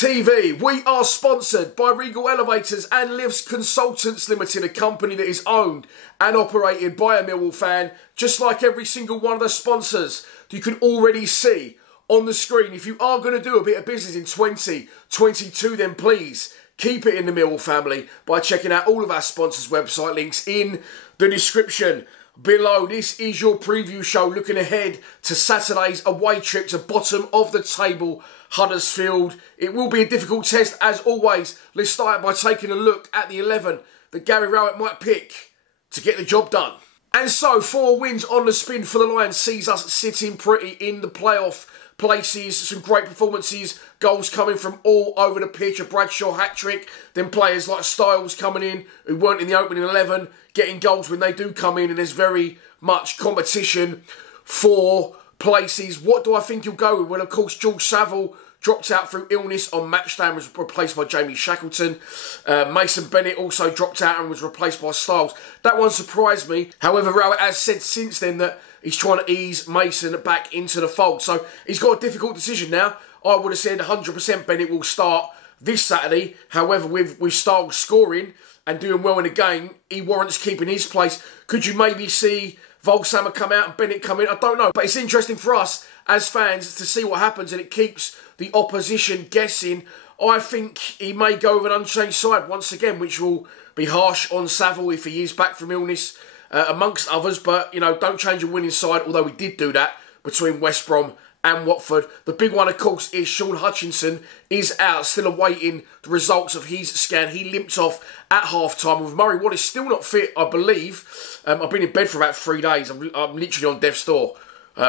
Htafc, we are sponsored by Regal Elevators and Lifts Consultants Limited, a company that is owned and operated by a Millwall fan, just like every single one of the sponsors you can already see on the screen. If you are going to do a bit of business in 2022, then please keep it in the Millwall family by checking out all of our sponsors' website links in the description below. This is your preview show looking ahead to Saturday's away trip to bottom of the table Huddersfield. It will be a difficult test as always. Let's start by taking a look at the 11 that Gary Rowett might pick to get the job done. And so 4 wins on the spin for the Lions sees us sitting pretty in the playoff places. Some great performances, goals coming from all over the pitch. A Bradshaw hat-trick, then players like Styles coming in who weren't in the opening 11 getting goals when they do come in, and there's very much competition for places. What do I think you'll go with? Well, of course, George Saville dropped out through illness on match day and was replaced by Jamie Shackleton. Mason Bennett also dropped out and was replaced by Styles. That one surprised me. However, Rowett has said since then that he's trying to ease Mason back into the fold. So he's got a difficult decision now. I would have said 100% Bennett will start this Saturday. However, with Styles scoring and doing well in the game, he warrants keeping his place. Could you maybe see Volsammer come out and Bennett come in? I don't know. But it's interesting for us as fans to see what happens, and it keeps the opposition guessing. I think he may go with an unchanged side once again, which will be harsh on Saville if he is back from illness, amongst others. But, you know, don't change a winning side, although we did do that between West Brom and Watford. The big one, of course, is Sean Hutchinson is out, still awaiting the results of his scan. He limped off at half-time with Murray Wallace still not fit, I believe. I've been in bed for about 3 days. I'm literally on death's door,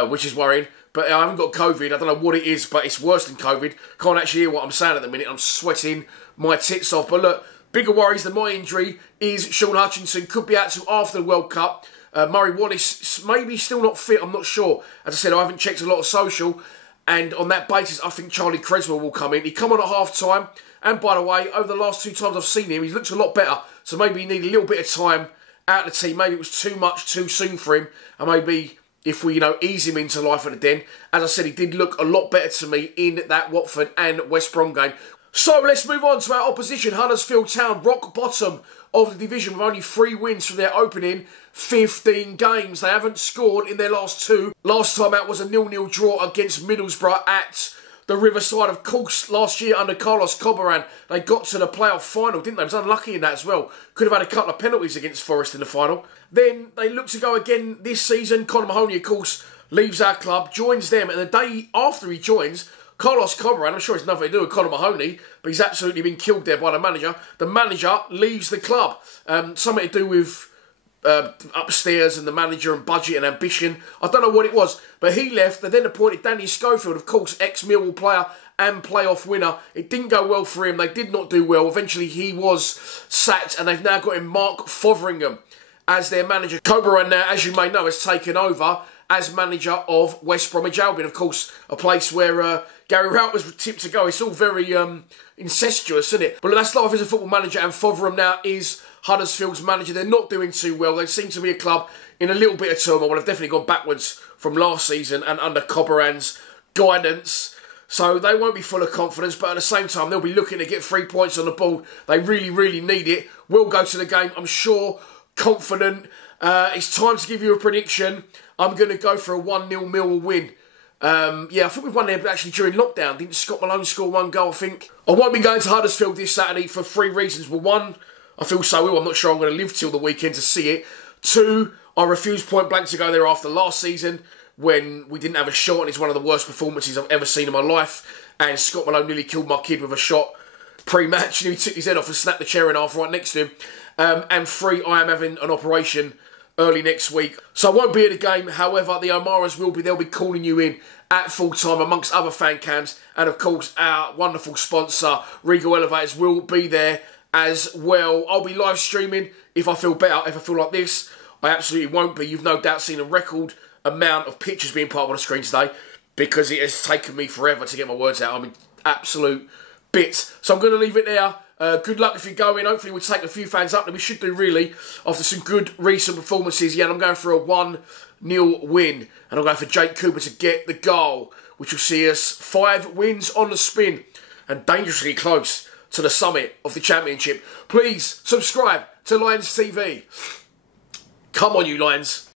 which is worrying. But I haven't got COVID. I don't know what it is, but it's worse than COVID. Can't actually hear what I'm saying at the minute. I'm sweating my tits off. But look, bigger worries than my injury is Sean Hutchinson could be out till after the World Cup. Murray Wallace maybe still not fit, I'm not sure. As I said, I haven't checked a lot of social, and on that basis I think Charlie Creswell will come in. He come on at half-time, and by the way, over the last 2 times I've seen him, he's looked a lot better, so maybe he needed a little bit of time out of the team. Maybe it was too much too soon for him, and maybe if we, ease him into life at the Den. As I said, he did look a lot better to me in that Watford and West Brom game. So let's move on to our opposition, Huddersfield Town, rock bottom of the division with only 3 wins from their opening 15 games. They haven't scored in their last 2. Last time out was a 0-0 draw against Middlesbrough at the Riverside. Of course, last year under Carlos Corberán, they got to the playoff final, didn't they? It was unlucky in that as well. Could have had a couple of penalties against Forest in the final. Then they look to go again this season. Conor Mahoney, of course, leaves our club, joins them, and the day after he joins, Carlos Corberán, I'm sure it's nothing to do with Conor Mahoney, but he's absolutely been killed there by the manager. The manager leaves the club. Something to do with upstairs and the manager and budget and ambition. I don't know what it was, but he left. They then appointed Danny Schofield, of course, ex-Millwall player and playoff winner. It didn't go well for him. They did not do well. Eventually, he was sacked, and they've now got him Mark Fotheringham as their manager. Corberán now, as you may know, has taken over as manager of West Bromwich Albion. Of course, a place where Gary Rowett was tipped to go. It's all very incestuous, isn't it? But that's life as a football manager, and Fotheringham now is Huddersfield's manager. They're not doing too well. They seem to be a club in a little bit of turmoil. Well, they've definitely gone backwards from last season and under Corberán's guidance. So they won't be full of confidence, but at the same time, they'll be looking to get 3 points on the board. They really, really need it. We'll go to the game, I'm sure, confident. It's time to give you a prediction. I'm going to go for a 1-0 Millwall win. Yeah, I think we won there actually during lockdown. Didn't Scott Malone score 1 goal, I think? I won't be going to Huddersfield this Saturday for 3 reasons. Well, 1, I feel so ill, I'm not sure I'm going to live till the weekend to see it. 2, I refused point blank to go there after last season when we didn't have a shot, and it's one of the worst performances I've ever seen in my life. And Scott Malone nearly killed my kid with a shot pre-match. He took his head off and snapped the chair in half right next to him. And 3, I am having an operation early next week, so I won't be at the game. However, the O'Maras will be. They'll be calling you in at full time amongst other fan cams, and of course our wonderful sponsor Regal Elevators will be there as well. I'll be live streaming if I feel better. If I feel like this, I absolutely won't be. You've no doubt seen a record amount of pictures being put up on the screen today because it has taken me forever to get my words out. I'm in absolute bits, so I'm going to leave it there. Good luck if you're going. Hopefully we'll take a few fans up, and we should do really after some good recent performances. Yeah, and I'm going for a 1-0 win, and I'm going for Jake Cooper to get the goal, which will see us 5 wins on the spin. and dangerously close to the summit of the Championship. Please subscribe to Lions TV. Come on, you Lions.